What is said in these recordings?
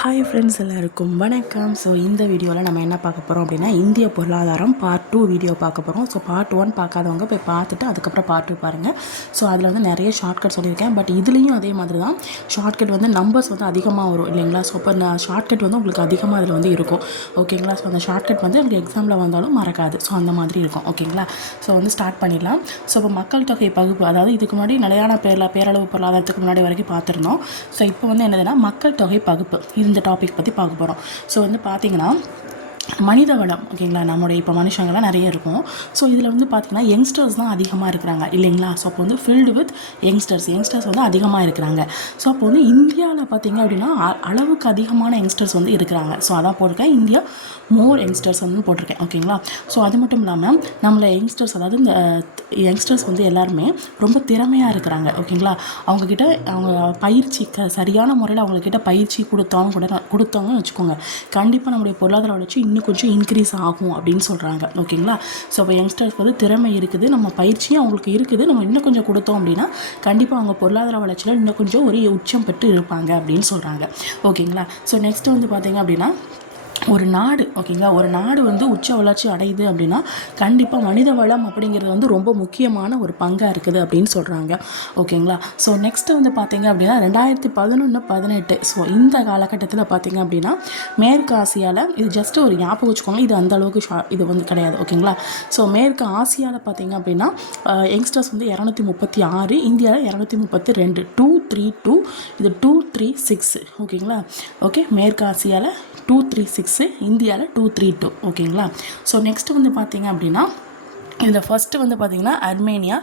Hi friends, எல்லாருக்கும் வணக்கம். So இந்த வீடியோவில் நம்ம என்ன பார்க்க போகிறோம் அப்படின்னா, இந்திய பொருளாதாரம் பார்ட் 2 வீடியோ பார்க்க போகிறோம். ஸோ பார்ட் 1 பார்க்காதவங்க போய் பார்த்துட்டு அதுக்கப்புறம் பார்ட் 2 பாருங்கள். ஸோ அதில் வந்து நிறைய ஷார்ட்கட் சொல்லியிருக்கேன். பட் இதுலேயும் அதே மாதிரி தான் ஷார்ட்கட் வந்து நம்பர்ஸ் வந்து அதிகமாக வரும் இல்லைங்களா. ஸோ இப்போ நான் ஷார்ட்கட் வந்து உங்களுக்கு அதிகமாக அதில் வந்து இருக்கும். ஓகேங்களா. ஸோ அந்த ஷார்ட்கட் வந்து உங்களுக்கு எக்ஸாமில் வந்தாலும் மறக்காது. ஸோ அந்த மாதிரி இருக்கும். ஓகேங்களா. ஸோ வந்து ஸ்டார்ட் பண்ணிடலாம். ஸோ இப்போ மக்கள் தொகை பகுப்பு, அதாவது இதுக்கு முன்னாடி நிலையான பேரளவு பொருளாதாரத்துக்கு முன்னாடி வரைக்கும் பார்த்துருந்தோம். ஸோ இப்போ வந்து என்னதுன்னா மக்கள் தொகை பகுப்பு, இந்த டாபிக் பற்றி பார்க்க போகிறோம். ஸோ வந்து பார்த்தீங்கன்னா மனித வளம், ஓகேங்களா, நம்மளுடைய இப்போ மனுஷங்கள்லாம் நிறைய இருக்கும். ஸோ இதில் வந்து பார்த்திங்கன்னா யங்ஸ்டர்ஸ் தான் அதிகமாக இருக்கிறாங்க இல்லைங்களா. ஸோ அப்போ வந்து ஃபில்டு வித் யங்ஸ்டர்ஸ் வந்து அதிகமாக இருக்கிறாங்க. ஸோ அப்போ வந்து இந்தியாவில் பார்த்திங்க அப்படின்னா அளவுக்கு அதிகமான யங்ஸ்டர்ஸ் வந்து இருக்கிறாங்க. ஸோ அதான் போட்டிருக்கேன், இந்தியா மோர் யங்ஸ்டர்ஸ் வந்து போட்டிருக்கேன். ஓகேங்களா. ஸோ அது மட்டும் இல்லாமல் நம்மளை யங்ஸ்டர்ஸ், அதாவது இந்த யங்ஸ்டர்ஸ் வந்து எல்லாருமே ரொம்ப திறமையாக இருக்கிறாங்க. ஓகேங்களா. அவங்கக்கிட்ட அவங்க பயிற்சி சரியான முறையில் அவங்கக்கிட்ட பயிற்சி கொடுத்தவங்கன்னு வச்சுக்கோங்க, கண்டிப்பாக நம்முடைய பொருளாதார வளர்ச்சி இன்னும் கொஞ்சம் இன்க்ரீஸ் ஆகும் அப்படின்னு சொல்கிறாங்க. ஓகேங்களா. ஸோ இப்போ யங்ஸ்டர்ஸ்க்கு வந்து திறமை இருக்குது, நம்ம பயிற்சியும் அவங்களுக்கு இருக்குது, நம்ம இன்னும் கொஞ்சம் கொடுத்தோம் அப்படின்னா கண்டிப்பாக அவங்க பொருளாதார வளர்ச்சியில் இன்னும் கொஞ்சம் ஒரு உச்சம் பெற்று இருப்பாங்க அப்படின்னு சொல்கிறாங்க. ஓகேங்களா. ஸோ நெக்ஸ்ட்டு வந்து பார்த்திங்க அப்படின்னா ஒரு நாடு, ஓகேங்களா, ஒரு நாடு வந்து உச்ச வளர்ச்சி அடையுது அப்படின்னா கண்டிப்பாக மனித வளம் அப்படிங்கிறது வந்து ரொம்ப முக்கியமான ஒரு பங்காக இருக்குது அப்படின்னு சொல்கிறாங்க. ஓகேங்களா. ஸோ நெக்ஸ்ட்டு வந்து பார்த்திங்க அப்படின்னா 2011-18, ஸோ இந்த காலகட்டத்தில் பார்த்திங்க அப்படின்னா மேற்கு ஆசியாவில், இது ஜஸ்ட்டு ஒரு ஞாபகம் வச்சுக்கோங்க, இது அந்த அளவுக்கு இது வந்து கிடையாது. ஓகேங்களா. ஸோ மேற்கு ஆசியாவில் பார்த்திங்க அப்படின்னா யங்ஸ்டர்ஸ் வந்து 236, இந்தியாவில் 232, 232, இது 236. ஓகேங்களா. ஓகே, மேற்கு ஆசியாவில் 236, இந்தியாவில் 232. ஓகேங்களா. ஸோ நெக்ஸ்ட்டு வந்து பார்த்திங்க அப்படின்னா இதில் ஃபஸ்ட்டு வந்து பார்த்திங்கன்னா அர்மேனியா,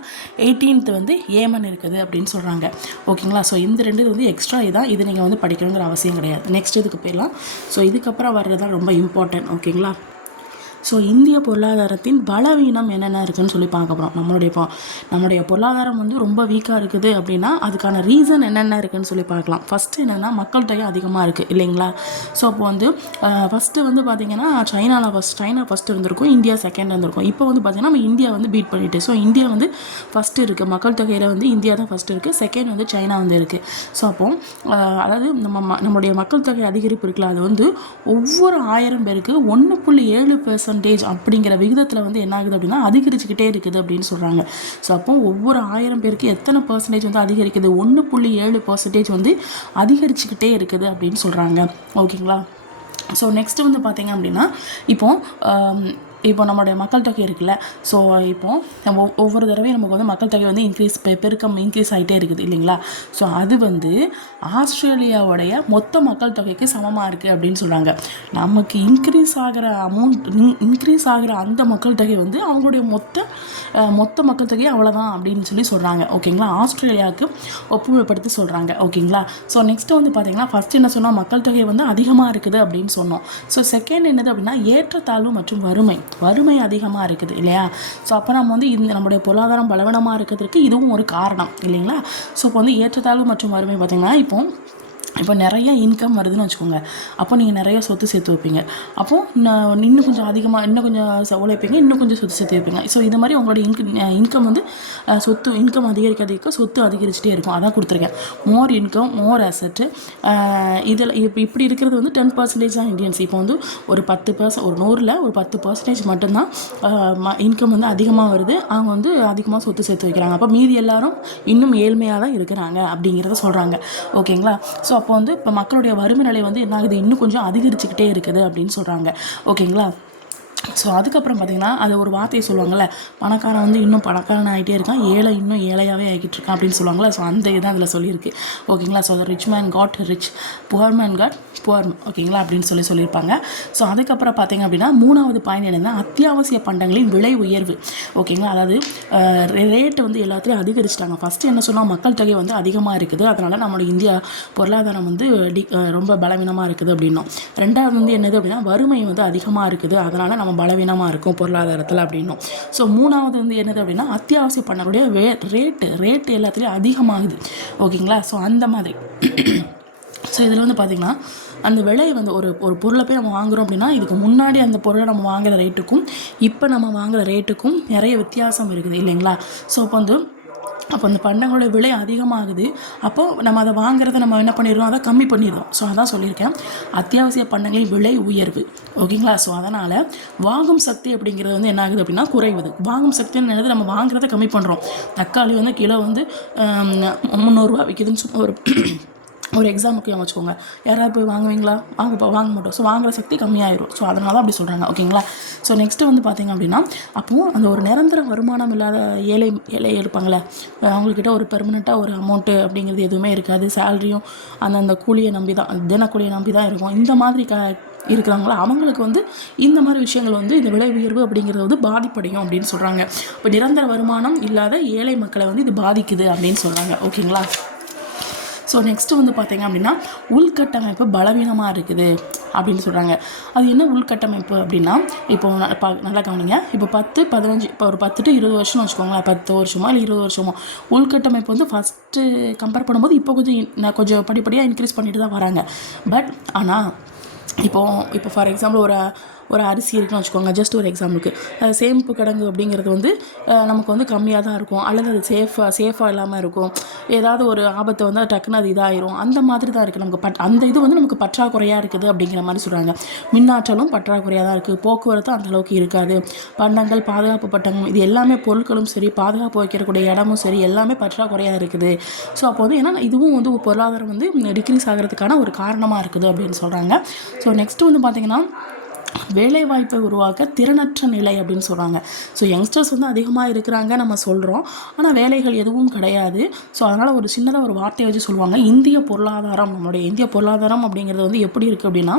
18th வந்து ஏமன் இருக்குது அப்படின்னு சொல்கிறாங்க. ஓகேங்களா. ஸோ இந்த ரெண்டு வந்து எக்ஸ்ட்ரா இதான், இது நீங்கள் வந்து படிக்கணுங்கிற அவசியம் கிடையாது. நெக்ஸ்ட் இதுக்கு போயிடலாம். ஸோ இதுக்கப்புறம் வர்றது தான் ரொம்ப இம்பார்ட்டன்ட். ஓகேங்களா. ஸோ இந்திய பொருளாதாரத்தின் பலவீனம் என்னென்ன இருக்குதுன்னு சொல்லி பார்க்க போகிறோம். நம்மளுடைய பொருளாதாரம் வந்து ரொம்ப வீக்காக இருக்குது அப்படின்னா அதுக்கான ரீசன் என்னென்ன இருக்குதுன்னு சொல்லி பார்க்கலாம். ஃபஸ்ட்டு என்னென்னா மக்கள் தொகை அதிகமாக இருக்குது இல்லைங்களா. ஸோ அப்போ வந்து ஃபஸ்ட்டு வந்து பார்த்திங்கன்னா சைனா ஃபஸ்ட்டு இருந்திருக்கும், இந்தியா செகண்ட் இருந்திருக்கும். இப்போ வந்து பார்த்திங்கன்னா நம்ம இந்தியா வந்து பீட் பண்ணிட்டு, ஸோ இந்தியா வந்து ஃபஸ்ட்டு இருக்குது, மக்கள் தொகையில் வந்து இந்தியா தான் ஃபஸ்ட்டு இருக்குது, செகண்ட் வந்து சைனா வந்து இருக்குது. ஸோ அப்போ அதாவது நம்முடைய மக்கள் தொகை அதிகரிப்பு இருக்குல்ல, அது வந்து ஒவ்வொரு 1000 பேருக்கு 1.7% அப்படிங்கிற விகிதத்தில் வந்து என்ன ஆகுது அப்படின்னா அதிகரிச்சுக்கிட்டே இருக்குது அப்படின்னு சொல்கிறாங்க. ஸோ அப்போ ஒவ்வொரு 1000 பேருக்கு எத்தனை பர்சன்டேஜ் வந்து அதிகரிக்குது, 1.7% வந்து அதிகரிச்சுக்கிட்டே இருக்குது அப்படின்னு சொல்கிறாங்க. ஓகேங்களா. ஸோ நெக்ஸ்ட்டு வந்து பார்த்திங்க அப்படின்னா இப்போ நம்மளுடைய மக்கள் தொகை இருக்குல்ல, ஸோ இப்போது நம்ம ஒவ்வொரு தடவையும் நமக்கு வந்து மக்கள் தொகை வந்து பெருக்கம் இன்க்ரீஸ் ஆகிட்டே இருக்குது இல்லைங்களா. ஸோ அது வந்து ஆஸ்திரேலியாவுடைய மொத்த மக்கள் தொகைக்கு சமமாக இருக்குது அப்படின்னு சொல்கிறாங்க. நமக்கு இன்க்ரீஸ் ஆகிற அந்த மக்கள் தொகை வந்து அவங்களுடைய மொத்த மக்கள் தொகை அவ்வளோதான் அப்படின்னு சொல்கிறாங்க. ஓகேங்களா. ஆஸ்திரேலியாவுக்கு ஒப்புமைப்படுத்தி சொல்கிறாங்க. ஓகேங்களா. ஸோ நெக்ஸ்ட்டு வந்து பார்த்திங்கன்னா ஃபஸ்ட்டு என்ன சொன்னால் மக்கள் தொகை வந்து அதிகமாக இருக்குது அப்படின்னு சொன்னோம். ஸோ செகண்ட் என்னது அப்படின்னா ஏற்றத்தாழ்வு மற்றும் வறுமை அதிகமாக இருக்குது இல்லையா. ஸோ அப்போ நம்ம வந்து நம்முடைய பொருளாதாரம் பலவீனமாக இருக்கிறதுக்கு இதுவும் ஒரு காரணம் இல்லைங்களா. ஸோ இப்போ வந்து ஏற்றத்தாழ்வு மற்றும் வறுமை பார்த்திங்கன்னா இப்போ நிறைய இன்கம் வருதுன்னு வச்சுக்கோங்க, அப்போ நீங்கள் நிறைய சொத்து சேர்த்து வைப்பீங்க, அப்போது இன்னும் கொஞ்சம் அதிகமாக இன்னும் கொஞ்சம் உழைப்பீங்க, இன்னும் கொஞ்சம் சொத்து சேர்த்து வைப்பீங்க. ஸோ இது மாதிரி உங்களோட இன்கம் வந்து இன்கம் அதிகரிக்க சொத்து அதிகரிச்சுட்டே இருக்கும். அதான் கொடுத்துருக்கேன், மோர் இன்கம் மோர் அசட்டு. இதில் இப்படி இருக்கிறது வந்து 10% தான் இந்தியன்ஸ். இப்போ வந்து ஒரு 10%, ஒரு 100ல் ஒரு 10% மட்டும்தான் இன்கம் வந்து அதிகமாக வருது, அவங்க வந்து அதிகமாக சொத்து சேர்த்து வைக்கிறாங்க. அப்போ மீதி எல்லாரும் இன்னும் ஏழ்மையாக தான் இருக்கிறாங்க அப்படிங்கிறத சொல்கிறாங்க. ஓகேங்களா. ஸோ அப்போ வந்து இப்போ மக்களுடைய வறுமை நிலை வந்து என்ன ஆகுது, இன்னும் கொஞ்சம் அதிகரிச்சுக்கிட்டே இருக்குது அப்படின்னு சொல்கிறாங்க. ஓகேங்களா. ஸோ அதுக்கப்புறம் பார்த்திங்கன்னா அது ஒரு வார்த்தையை சொல்லுவாங்கள்ல, பணக்காரன் வந்து இன்னும் பணக்காரன் ஆகிட்டே இருக்கான், ஏழை இன்னும் ஏழையாகவே ஆகிட்டு இருக்கான் அப்படின்னு சொல்லுவாங்கள்ல. ஸோ அந்த இதுதான் அதில் சொல்லியிருக்கு. ஓகேங்களா. So rich man got rich, poor man got poor, ஓகேங்களா, அப்படின்னு சொல்லியிருப்பாங்க. ஸோ அதுக்கப்புறம் பார்த்திங்க அப்படின்னா 3வது பாயிண்ட் என்னென்னா அத்தியாவசிய பண்டங்களின் விலை உயர்வு. ஓகேங்களா. அதாவது ரேட்டு வந்து எல்லாத்துலேயும் அதிகரிச்சிட்டாங்க. ஃபஸ்ட்டு என்ன சொன்னால் மக்கள் தொகை வந்து அதிகமாக இருக்குது, அதனால் நம்மளுடைய இந்தியா பொருளாதாரம் வந்து ரொம்ப பலவீனமாக இருக்குது அப்படின்னோம். ரெண்டாவது வந்து என்னது அப்படின்னா வறுமை வந்து அதிகமாக இருக்குது, அதனால் நம்ம பலவீனமாக இருக்கும் பொருளாதாரத்தில் அப்படின்னும். ஸோ 3வது வந்து என்னது அப்படின்னா அத்தியாவசிய பண்டங்களுடைய ரேட்டு எல்லாத்துலேயும் அதிகமாகுது. ஓகேங்களா. ஸோ அந்த மாதிரி ஸோ இதில் வந்து பார்த்திங்கன்னா அந்த விலை வந்து ஒரு பொருளை போய் நம்ம வாங்குகிறோம் அப்படின்னா இதுக்கு முன்னாடி அந்த பொருளை நம்ம வாங்குகிற ரேட்டுக்கும் இப்போ நம்ம வாங்குகிற ரேட்டுக்கும் நிறைய வித்தியாசம் இருக்குது இல்லைங்களா. ஸோ இப்போ வந்து அப்போ அந்த பண்டங்களோட விலை அதிகமாகுது. அப்போது நம்ம அதை வாங்குறத நம்ம என்ன பண்ணிடுறோம், அதை கம்மி பண்ணிடுறோம். ஸோ அதான் சொல்லியிருக்கேன், அத்தியாவசிய பண்டங்களின் விலை உயர்வு. ஓகேங்களா? ஸோ அதனால் வாங்கும் சக்தி அப்படிங்கிறது வந்து என்ன ஆகுது அப்படின்னா குறைவுது. வாங்கும் சக்தின்னு என்னது, நம்ம வாங்குறத கம்மி பண்ணுறோம். தக்காளி வந்து கிலோ வந்து 300 விற்கிதுன்னு சொல்லி ஒரு எக்ஸாமுக்கு வச்சுக்கோங்க, யாராவது போய் வாங்குவீங்களா? வாங்க மாட்டோம். ஸோ வாங்குகிற சக்தி கம்மியாயிரும். ஸோ அதனால தான் அப்படி சொல்கிறாங்க. ஓகேங்களா? ஸோ நெக்ஸ்ட்டு வந்து பார்த்திங்க அப்படின்னா, அப்போது அந்த ஒரு நிரந்தர வருமானம் இல்லாத ஏழை இருப்பாங்களே, அவங்கக்கிட்ட ஒரு பெர்மனெண்ட்டாக ஒரு அமௌண்ட்டு அப்படிங்கிறது எதுவுமே இருக்காது. சேலரியும் அந்த கூலியை நம்பி தான், தினக்கூலியை நம்பி தான் இருக்கும். இந்த மாதிரி இருக்கிறாங்களா, அவங்களுக்கு வந்து இந்த மாதிரி விஷயங்கள் வந்து இந்த விலை உயர்வு அப்படிங்கிறது வந்து பாதிப்படையும் அப்படின்னு சொல்கிறாங்க. இப்போ நிரந்தர வருமானம் இல்லாத ஏழை மக்களை வந்து இது பாதிக்குது அப்படின்னு சொல்கிறாங்க. ஓகேங்களா? ஸோ நெக்ஸ்ட்டு வந்து பார்த்திங்க அப்படின்னா, உள்கட்டமைப்பு பலவீனமாக இருக்குது அப்படின்னு சொல்கிறாங்க. அது என்ன உள்கட்டமைப்பு அப்படின்னா, இப்போ நல்லா கவனிங்க, இப்போ 10-15 இப்போ ஒரு 10 to 20 வருஷம்னு வச்சுக்கோங்களேன், 10 வருஷமோ இல்லை 20 வருஷமோ உள்கட்டமைப்பு வந்து ஃபஸ்ட்டு கம்பேர் பண்ணும்போது இப்போ கொஞ்சம் படிப்படியாக இன்க்ரீஸ் பண்ணிட்டு தான் வராங்க. பட் ஆனால் இப்போ ஃபார் எக்ஸாம்பிள் ஒரு அரிசி இருக்குன்னு வச்சுக்கோங்க, ஜஸ்ட் ஒரு எக்ஸாம்பிளுக்கு சேமிப்பு கிடங்கு அப்படிங்கிறது வந்து நமக்கு வந்து கம்மியாக தான் இருக்கும், அல்லது அது சேஃபாக இல்லாமல் இருக்கும். ஏதாவது ஒரு ஆபத்தை வந்து டக்குன்னு அது இதாகிரும். அந்த மாதிரி தான் இருக்குது நமக்கு. அந்த இது வந்து நமக்கு பற்றாக்குறையாக இருக்குது அப்படிங்கிற மாதிரி சொல்கிறாங்க. மின்னாற்றலும் பற்றாக்குறையாக தான் இருக்குது, போக்குவரத்து அந்தளவுக்கு இருக்காது, பண்டங்கள், பாதுகாப்பு பட்டங்கள், இது எல்லாமே பொருட்களும் சரி, பாதுகாப்பு வைக்கக்கூடிய இடமும் சரி, எல்லாமே பற்றாக்குறையாக இருக்குது. ஸோ அப்போ வந்து ஏன்னா இதுவும் வந்து பொருளாதாரம் வந்து டிக்ரீஸ் ஆகிறதுக்கான ஒரு காரணமாக இருக்குது அப்படின்னு சொல்கிறாங்க. ஸோ நெக்ஸ்ட்டு வந்து பார்த்திங்கன்னா, வேலைவாய்ப்பை உருவாக்க திறனற்ற நிலை அப்படின்னு சொல்கிறாங்க. ஸோ யங்ஸ்டர்ஸ் வந்து அதிகமாக இருக்கிறாங்க நம்ம சொல்கிறோம், ஆனால் வேலைகள் எதுவும் கிடையாது. ஸோ அதனால் ஒரு சின்னதாக ஒரு வார்த்தையை வச்சு சொல்லுவாங்க, நம்மளுடைய இந்திய பொருளாதாரம் அப்படிங்கிறது வந்து எப்படி இருக்குது அப்படின்னா,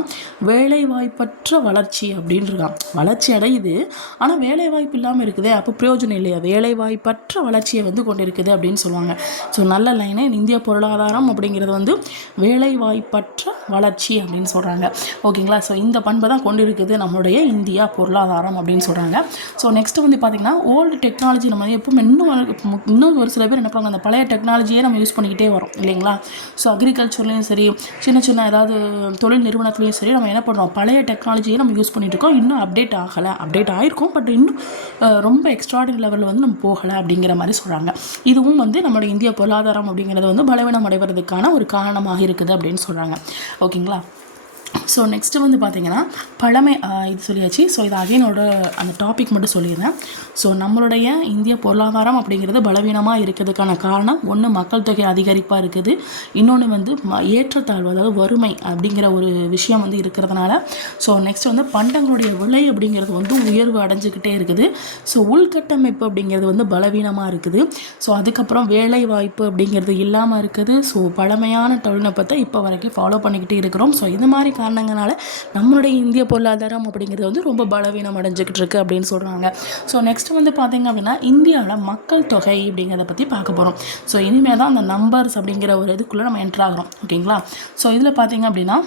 வேலைவாய்ப்பற்ற வளர்ச்சி அப்படின்னு இருக்கான். வளர்ச்சி அடையுது, ஆனால் வேலைவாய்ப்பு இல்லாமல் இருக்குது. அப்போ பிரயோஜனம் இல்லையா? வேலைவாய்ப்பற்ற வளர்ச்சியை வந்து கொண்டு இருக்குது அப்படின்னு சொல்லுவாங்க. ஸோ நல்ல லைனே, இந்திய பொருளாதாரம் அப்படிங்கிறது வந்து வேலைவாய்ப்பற்ற வளர்ச்சி அப்படின்னு சொல்கிறாங்க. ஓகேங்களா? ஸோ இந்த பண்பை தான் கொண்டு இருக்குது நம்மளுடைய இந்தியா பொருளாதாரம் அப்படின்னு சொல்கிறாங்க. ஸோ நெக்ஸ்ட்டு வந்து பார்த்திங்கன்னா, ஓல்டு டெக்னாலஜி நம்ம எப்பவுமே இன்னும் ஒரு சில பேர் என்ன பண்ணுவாங்க, அந்த பழைய டெக்னாலஜியே நம்ம யூஸ் பண்ணிக்கிட்டே வரோம் இல்லைங்களா? ஸோ அக்ரிகல்ச்சர்லேயும் சரி, சின்ன ஏதாவது தொழில் நிறுவனத்துலேயும் சரி, நம்ம என்ன பண்ணுறோம், பழைய டெக்னாலஜியை நம்ம யூஸ் பண்ணிகிட்டு இருக்கோம். இன்னும் அப்டேட் ஆகிருக்கும், பட் இன்னும் ரொம்ப எக்ஸ்ட்ராடினரி லெவலில் வந்து நம்ம போகலை அப்படிங்கிற மாதிரி சொல்கிறாங்க. இதுவும் வந்து நம்மளுடைய இந்திய பொருளாதாரம் அப்படிங்கிறது வந்து பலவீனம் அடைவதற்கான ஒரு காரணமாக இருக்குது அப்படின்னு சொல்கிறாங்க. ஓகேங்களா? ஸோ நெக்ஸ்ட்டு வந்து பார்த்திங்கன்னா, இது சொல்லியாச்சு. ஸோ இது அகைனோட அந்த டாபிக் மட்டும் சொல்லிடுறேன். ஸோ நம்மளுடைய இந்திய பொருளாதாரம் அப்படிங்கிறது பலவீனமாக இருக்கிறதுக்கான காரணம் ஒன்று, மக்கள் தொகை அதிகரிப்பாக இருக்குது. இன்னொன்று வந்து ஏற்றத்தாழ்வு, அதாவது வறுமை அப்படிங்கிற ஒரு விஷயம் வந்து இருக்கிறதுனால. ஸோ நெக்ஸ்ட் வந்து பண்டங்களுடைய விலை அப்படிங்கிறது வந்து உயர்வு அடைஞ்சிக்கிட்டே இருக்குது. ஸோ உள்கட்டமைப்பு அப்படிங்கிறது வந்து பலவீனமாக இருக்குது. ஸோ அதுக்கப்புறம் வேலை வாய்ப்பு அப்படிங்கிறது இல்லாமல் இருக்குது. ஸோ பழமையான தொழில்நுட்பத்தை இப்போ வரைக்கும் ஃபாலோ பண்ணிக்கிட்டே இருக்கிறோம். ஸோ இது மாதிரி காரணங்களால நம்மளுடைய இந்திய பொருளாதாரம் அப்படிங்கிறது வந்து ரொம்ப பலவீனம் அடைஞ்சிக்கிட்டு இருக்குது அப்படின்னு சொல்கிறாங்க. ஸோ நெக்ஸ்ட் வந்து பார்த்திங்க அப்படின்னா, இந்தியாவில் மக்கள் தொகை அப்படிங்கிறத பற்றி பார்க்க போகிறோம். ஸோ இனிமேல் தான் அந்த நம்பர்ஸ் அப்படிங்கிற ஒரு இதுக்குள்ளே நம்ம என்ட்ரு ஆகிறோம். ஓகேங்களா? ஸோ இதில் பார்த்திங்க அப்படின்னா,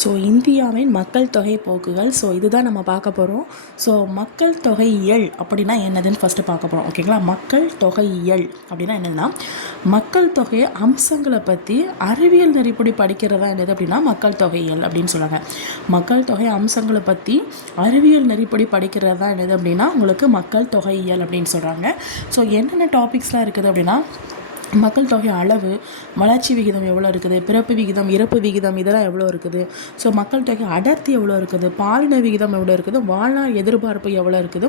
ஸோ இந்தியாவின் மக்கள் தொகை போக்குகள், ஸோ இதுதான் நம்ம பார்க்க போகிறோம். ஸோ மக்கள் தொகையியல் அப்படின்னா என்னதுன்னு ஃபஸ்ட்டு பார்க்க போகிறோம். ஓகேங்களா? மக்கள் தொகையியல் அப்படின்னா என்னதுன்னா, மக்கள் தொகை அம்சங்களை பற்றி அறிவியல் நெறிப்படி படிக்கிறதா என்னது அப்படின்னா மக்கள் தொகையியல் அப்படின்னு சொல்கிறாங்க. மக்கள் தொகை அம்சங்களை பற்றி அறிவியல் நெறிப்படி படிக்கிறதா என்னது அப்படின்னா உங்களுக்கு மக்கள் தொகையியல் அப்படின்னு சொல்கிறாங்க. ஸோ என்னென்ன டாபிக்ஸ்லாம் இருக்குது அப்படின்னா, மக்கள் தொகை அளவு, வளர்ச்சி விகிதம் எவ்வளோ இருக்குது, பிறப்பு விகிதம், இறப்பு விகிதம் இதெல்லாம் எவ்வளோ இருக்குது, ஸோ மக்கள் தொகை அடர்த்தி எவ்வளோ இருக்குது, பாலின விகிதம் எவ்வளோ இருக்குது, வாழ்நாள் எதிர்பார்ப்பு எவ்வளோ இருக்குது,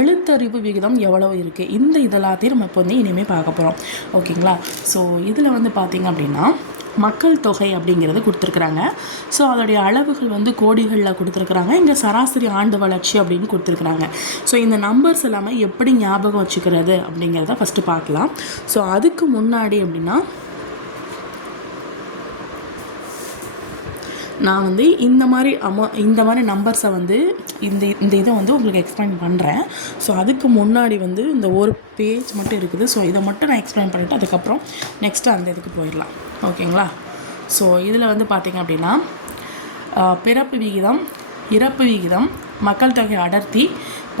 எழுத்தறிவு விகிதம் எவ்வளோ இருக்குது, இதெல்லாத்தையும் நம்ம இப்போ வந்து இனிமேல் பார்க்க போகிறோம். ஓகேங்களா? ஸோ இதில் வந்து பார்த்திங்க அப்படின்னா, மக்கள் தொகை அப்படிங்கிறது கொடுத்துருக்குறாங்க. ஸோ அதோடைய அளவுகள் வந்து கோடிகளில் கொடுத்துருக்குறாங்க. இங்கே சராசரி ஆண்டு வளர்ச்சி அப்படின்னு கொடுத்துருக்குறாங்க. ஸோ இந்த நம்பர்ஸ் எல்லாமே எப்படி ஞாபகம் வச்சுக்கிறது அப்படிங்கிறத ஃபஸ்ட்டு பார்க்கலாம். ஸோ அதுக்கு முன்னாடி அப்படின்னா, நான் வந்து இந்த மாதிரி நம்பர்ஸை வந்து இந்த இதை வந்து உங்களுக்கு எக்ஸ்பிளைன் பண்ணுறேன். ஸோ அதுக்கு முன்னாடி வந்து இந்த ஒரு பேஜ் மட்டும் இருக்குது. ஸோ இதை மட்டும் நான் எக்ஸ்பிளைன் பண்ணிவிட்டு அதுக்கப்புறம் நெக்ஸ்ட்டு அந்த இதுக்கு போயிடலாம். ஓகேங்களா? ஸோ இதில் வந்து பார்த்திங்க அப்படின்னா, பிறப்பு விகிதம், இறப்பு விகிதம், மக்கள் தொகை அடர்த்தி,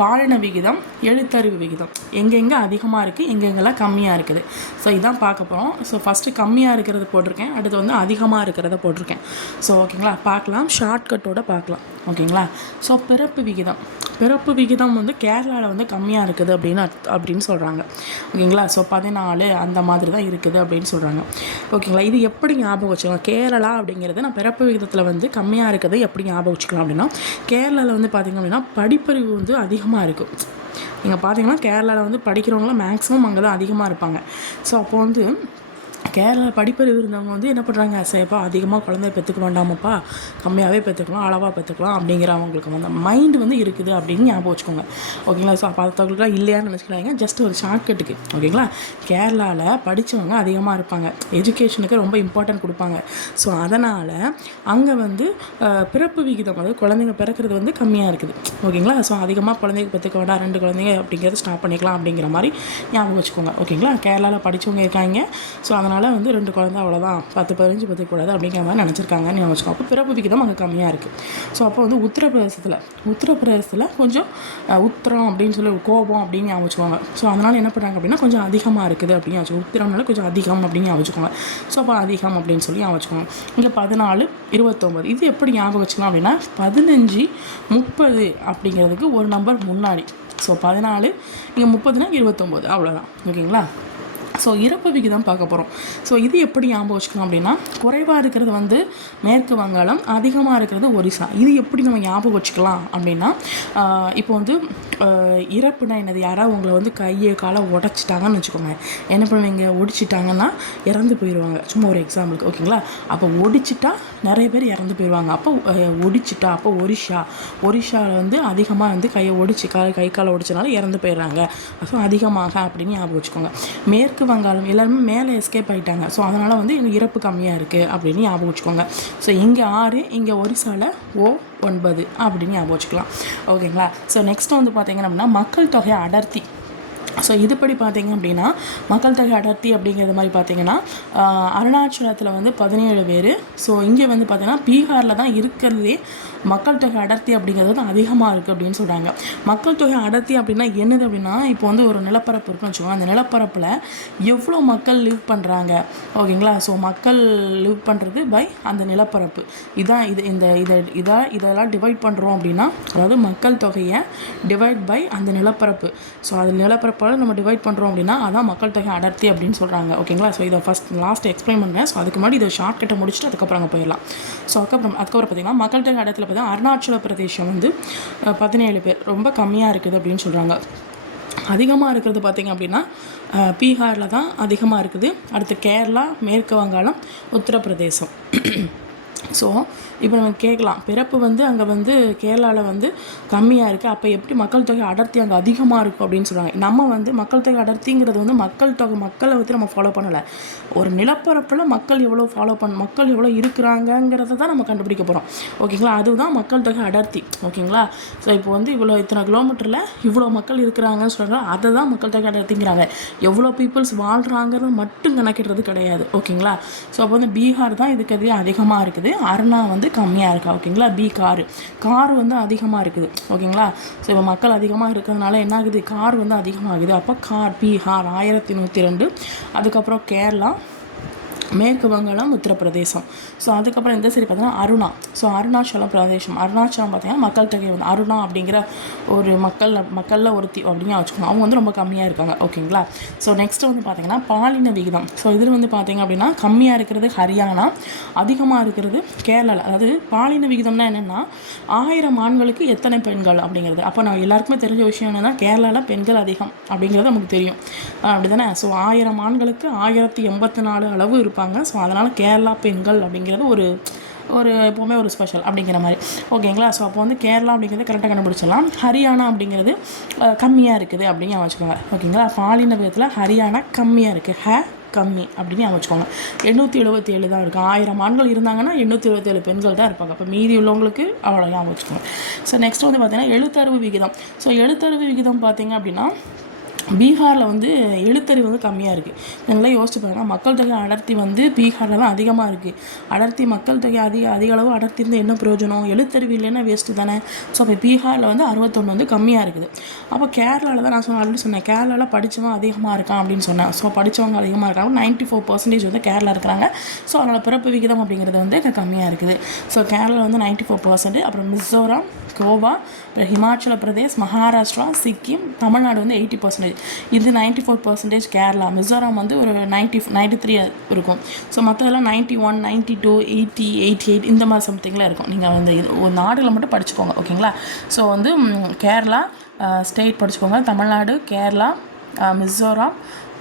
பாலின விகிதம், எழுத்தறிவு விகிதம் எங்கெங்கே அதிகமாக இருக்குது, எங்கெங்கெல்லாம் கம்மியாக இருக்குது. ஸோ இதான் பார்க்க போகிறோம். ஸோ ஃபஸ்ட்டு கம்மியாக இருக்கிறத போட்டிருக்கேன், அடுத்து வந்து அதிகமாக இருக்கிறத போட்டிருக்கேன். ஸோ ஓகேங்களா? பார்க்கலாம், ஷார்ட்கட்டோடு பார்க்கலாம். ஓகேங்களா? ஸோ பிறப்பு பிறப்பு விகிதம் வந்து கேரளாவில் வந்து கம்மியாக இருக்குது அப்படின்னு சொல்கிறாங்க. ஓகேங்களா. ஸோ 14 அந்த மாதிரி தான் இருக்குது அப்படின்னு சொல்கிறாங்க. ஓகேங்களா. இது எப்படி ஞாபகம் வச்சுக்கலாம்? கேரளா அப்படிங்கிறது நான் பிறப்பு விகிதத்தில் வந்து கம்மியாக இருக்கிறது எப்படி ஞாபகம் வச்சுக்கலாம் அப்படின்னா, கேரளாவில் வந்து பார்த்திங்க அப்படின்னா படிப்பறிவு வந்து அதிகமாக இருக்கும். நீங்கள் பார்த்தீங்கன்னா கேரளாவில் வந்து படிக்கிறவங்களாம் மேக்ஸிமம் அங்கே தான் அதிகமாக இருப்பாங்க. ஸோ அப்போ வந்து கேரளா படிப்பறிவு இருந்தவங்க வந்து என்ன பண்ணுறாங்க, சரிப்பா அதிகமாக குழந்தைய பெற்றுக்க வேண்டாமப்பா, கம்மியாகவே பெற்றுக்கலாம், அளவாக பெற்றுக்கலாம் அப்படிங்கிற அவங்களுக்கு வந்து மைண்டு வந்து இருக்குது அப்படின்னு ஞாபகம் வச்சுக்கோங்க. ஓகேங்களா. ஸோ அப்போ அதுக்கவங்களுக்குலாம் இல்லையான்னு நினச்சிக்கிறாங்க. ஜஸ்ட் ஒரு ஷார்ட்கட்டுக்கு. ஓகேங்களா. கேரளாவில் படித்தவங்க அதிகமாக இருப்பாங்க, எஜுகேஷனுக்கு ரொம்ப இம்பார்ட்டன்ட் கொடுப்பாங்க. ஸோ அதனால் அங்கே வந்து பிறப்பு விகிதம், அதாவது குழந்தைங்க பிறக்கிறது வந்து கம்மியாக இருக்குது. ஓகேங்களா. ஸோ அதிகமாக குழந்தைங்க பெற்றுக்க வேண்டாம், 2 குழந்தைங்க அப்படிங்கிறத ஸ்டாப் பண்ணிக்கலாம் அப்படிங்கிற மாதிரி ஞாபகம் வச்சுக்கோங்க. ஓகேங்களா. கேரளாவில் படித்தவங்க இருக்காங்க. ஸோ அதனால் வந்து 2 குழந்தை அவ்வளோதான், 10-15 பெற்றுக்கூடாது அப்படிங்கிற மாதிரி நினச்சிருக்காங்கன்னு வச்சுக்கோங்க. அப்போ பிறப்பு விகிதம் அங்கே கம்மியாக இருக்குது. ஸோ அப்போ வந்து உத்தரப்பிரதேசத்தில் கொஞ்சம் உத்திரம் அப்படின்னு சொல்லி கோபம் அப்படின்னு வச்சுக்கோங்க. ஸோ அதனால் என்ன பண்ணுறாங்க அப்படின்னா கொஞ்சம் அதிகமாக இருக்குது அப்படின்னு வச்சுக்கோங்க. உத்திரம்னால கொஞ்சம் அதிகம் அப்படின்னு வச்சுக்கோங்க. ஸோ அப்போ அதிகம் அப்படின்னு சொல்லி வச்சுக்கோங்க. இங்கே 14, 29 இது எப்படி ஞாபகம் வச்சுக்கலாம் அப்படின்னா 15, 30 அப்படிங்கிறதுக்கு ஒரு நம்பர் முன்னாடி. ஸோ 14 இங்கே 30னா 29 அவ்வளோதான். ஓகேங்களா. ஸோ இறப்பு விகிதம் பார்க்க போகிறோம். ஸோ இது எப்படி ஞாபகம் வச்சுக்கணும் அப்படின்னா, குறைவாக இருக்கிறது வந்து மேற்கு வங்காளம், அதிகமாக இருக்கிறது ஒரிசா. இது எப்படி நம்ம ஞாபகம் வச்சுக்கலாம் அப்படின்னா, இப்போ வந்து இறப்புனா என்னது, யாராவது உங்களை வந்து கையை காலை உடச்சிட்டாங்கன்னு வச்சுக்கோங்க. என்ன பண்ணுவீங்க, ஒடிச்சிட்டாங்கன்னா இறந்து போயிடுவாங்க. சும்மா ஒரு எக்ஸாம்பிளுக்கு. ஓகேங்களா. அப்போ ஒடிச்சிட்டா நிறைய பேர் இறந்து போயிடுவாங்க. அப்போ ஒடிச்சிட்டா அப்போ ஒரிஷாவில் வந்து அதிகமாக வந்து கையை ஒடிச்சு கை காலை ஒடிச்சனால இறந்து போயிடுறாங்க. ஸோ அதிகமாக அப்படின்னு ஞாபகம் வச்சுக்கோங்க. மேற்கு வங்காளம் எல்லாருமே மேலே எஸ்கேப் ஆகிட்டாங்க. ஸோ அதனால் வந்து இறப்பு கம்மியாக இருக்குது அப்படின்னு ஞாபகம் வச்சுக்கோங்க. ஸோ இங்கே 6, இங்கே ஒரிசாவில் 9 அப்படின்னு ஞாபகம் வச்சுக்கலாம். ஓகேங்களா. ஸோ நெக்ஸ்ட் வந்து பார்த்திங்கன்னா அப்படின்னா மக்கள் தொகை அடர்த்தி. ஸோ இதுபடி பார்த்திங்க அப்படின்னா மக்கள் தொகை அடர்த்தி அப்படிங்கிறது மாதிரி பார்த்திங்கன்னா அருணாச்சலத்தில் வந்து 17 பேர். ஸோ இங்கே வந்து பார்த்திங்கன்னா பீகாரில் தான் இருக்கிறதே மக்கள் தொகை அடர்த்தி அப்படிங்கிறது வந்து அதிகமாக இருக்குது அப்படின்னு சொல்கிறாங்க. மக்கள் தொகை அடர்த்தி அப்படின்னா என்னது அப்படின்னா, இப்போ வந்து ஒரு நிலப்பரப்பு இருக்குன்னு வச்சுக்கோங்க. அந்த நிலப்பரப்பில் எவ்வளோ மக்கள் லிவ் பண்ணுறாங்க. ஓகேங்களா. ஸோ மக்கள் லிவ் பண்ணுறது பை அந்த நிலப்பரப்பு. இதான் இதெல்லாம் டிவைட் பண்ணுறோம் அப்படின்னா, அதாவது மக்கள் தொகையை டிவைட் பை அந்த நிலப்பரப்பு. ஸோ அது நிலப்பரப்பால் நம்ம டிவைட் பண்ணுறோம் அப்படின்னா அதான் மக்கள் தொகை அடர்த்தி அப்படின்னு சொல்கிறாங்க. ஓகேங்களா. ஸோ இதை லாஸ்ட் எக்ஸ்பிளைன் பண்ணுறேன். ஸோ அதுக்கு முன்னாடி இதை ஷார்ட்கட்டை முடிச்சுட்டு அதுக்கப்புறம் அங்கே போயிடலாம். ஸோ அதுக்கப்புறம் பார்த்திங்கன்னா மக்கள் தொகை அடர்த்தியில் பார்த்தா அருணாச்சல பிரதேசம் வந்து 17 பேர், ரொம்ப கம்மியாக இருக்குது அப்படின்னு சொல்கிறாங்க. அதிகமாக இருக்கிறது பார்த்திங்க அப்படின்னா பீகாரில் தான் அதிகமாக இருக்குது. அடுத்து கேரளா, மேற்கு வங்காளம், உத்தரப்பிரதேசம். ஸோ இப்போ நம்ம கேட்கலாம், பிறப்பு வந்து அங்கே வந்து கேரளாவில் வந்து கம்மியாக இருக்குது, அப்போ எப்படி மக்கள் தொகை அடர்த்தி அங்கே அதிகமாக இருக்கும் அப்படின்னு சொல்கிறாங்க. நம்ம வந்து மக்கள் தொகை அடர்த்திங்கிறது வந்து மக்களை வந்து நம்ம ஃபாலோ பண்ணலை. ஒரு நிலப்பரப்பில் மக்கள் எவ்வளோ இருக்கிறாங்கங்கிறத தான் நம்ம கண்டுபிடிக்க போகிறோம். ஓகேங்களா. அதுதான் மக்கள் தொகை அடர்த்தி. ஓகேங்களா. ஸோ இப்போ வந்து இத்தனை கிலோமீட்டரில் இவ்வளோ மக்கள் இருக்கிறாங்கன்னு சொல்கிறாங்க, அதை தான் மக்கள் தொகை அடர்த்திங்கிறாங்க. எவ்வளோ பீப்புள்ஸ் வாழ்கிறாங்கிறது மட்டும் கணக்கிடுறது கிடையாது. ஓகேங்களா. ஸோ அப்போ வந்து பீகார் தான் இதுக்கு அதிகமாக இருக்குது, அருணா வந்து கம்மியாக இருக்கா. ஓகேங்களா. கார் வந்து அதிகமாக இருக்குது. ஓகேங்களா. ஸோ இப்போ மக்கள் அதிகமாக இருக்கிறதுனால என்ன ஆகுது, கார் வந்து அதிகமாகுது. அப்போ பீகார் 1102. அதுக்கப்புறம் கேரளா, மேற்கு வங்காளம், உத்தரப்பிரதேசம். ஸோ அதுக்கப்புறம் இந்த சரி பார்த்தீங்கன்னா அருணா. ஸோ அருணாச்சலம் பார்த்தீங்கன்னா மக்கள் தொகை வந்து அருணா அப்படிங்கிற ஒரு மக்களில் ஒருத்தி அப்படின்னு வச்சுக்கோங்க. அவங்க வந்து ரொம்ப கம்மியாக இருக்காங்க. ஓகேங்களா. ஸோ நெக்ஸ்ட் வந்து பார்த்திங்கன்னா பாலின விகிதம். ஸோ இதில் வந்து பார்த்திங்க அப்படின்னா கம்மியாக இருக்கிறது ஹரியானா, அதிகமாக இருக்கிறது கேரளாவில். அதாவது பாலின விகிதம்னா என்னென்னா 1000 ஆண்களுக்கு எத்தனை பெண்கள் அப்படிங்கிறது. அப்போ நான் எல்லாருக்குமே தெரிஞ்ச விஷயம் என்னென்னா கேரளாவில் பெண்கள் அதிகம் அப்படிங்கிறது நமக்கு தெரியும். அப்படி தானே. ஸோ 1000 ஆண்களுக்கு 1084 அளவு இருப்பாங்க. ஸோ அதனால் கேரளா பெண்கள் அப்படிங்கிறது ஒரு எப்போவுமே ஒரு ஸ்பெஷல் அப்படிங்கிற மாதிரி. ஓகேங்களா. ஸோ அப்போ வந்து கேரளா அப்படிங்கிறது கரெக்டாக கண்டுபிடிச்சிடலாம். ஹரியானா அப்படிங்கிறது கம்மியாக இருக்குது அப்படின்னு வச்சுக்கோங்க. ஓகேங்களா. பாலின விதத்தில் ஹரியானா கம்மியாக இருக்குது, கம்மி அப்படின்னு வச்சுக்கோங்க. 877 தான் இருக்குது. 1000 ஆண்கள் இருந்தாங்கன்னா 877 பெண்கள் தான் இருப்பாங்க. அப்போ மீதி உள்ளவங்களுக்கு அவ்வளோ வச்சுக்கோங்க. ஸோ நெக்ஸ்ட் வந்து பார்த்திங்கன்னா எழுத்தறிவு விகிதம். ஸோ எழுத்தறிவு விகிதம் பார்த்திங்க அப்படின்னா பீகாரில் வந்து எழுத்தறிவு வந்து கம்மியாக இருக்குது. நல்லா யோசிச்சு பாருங்கள். மக்கள் தொகை அடர்த்தி வந்து பீகாரில் தான் அதிகமாக இருக்குது. அடர்த்தி மக்கள் தொகை அதிக அளவு அடர்த்தி இருந்து என்ன பிரயோஜனம்? எழுத்தறிவு இல்லைன்னா வேஸ்ட்டு தானே. ஸோ அப்போ பீகாரில் வந்து 61 வந்து கம்மியாக இருக்குது. அப்போ கேரளாவில் தான் நான் ஆல்ரெடி சொன்னேன், கேரளாவில் படித்தவங்க அதிகமாக இருக்கான் அப்படின்னு சொன்னேன். ஸோ படித்தவங்க அதிகமாக இருக்காங்க. 94% வந்து கேரளா இருக்கிறாங்க. ஸோ அதனால் பிறப்பு விகிதம் அப்படிங்கிறது வந்து கம்மியாக இருக்குது. ஸோ கேரளா வந்து 94%. அப்புறம் மிசோரம், கோவா, ஹிமாச்சல பிரதேஷ், மகாராஷ்டிரா, சிக்கிம், தமிழ்நாடு வந்து 80%. இது 94% கேரளா. மிசோரம் வந்து ஒரு 93 இருக்கும். ஸோ மற்றதெல்லாம் 91, 92, 80, 88 இந்த மாதிரி சம்திங்கில் இருக்கும். நீங்கள் வந்து ஒரு நாடுகளை மட்டும் படிச்சுக்கோங்க, ஓகேங்களா. ஸோ வந்து கேரளா ஸ்டேட் படிச்சுக்கோங்க. தமிழ்நாடு, கேரளா, மிசோரம்,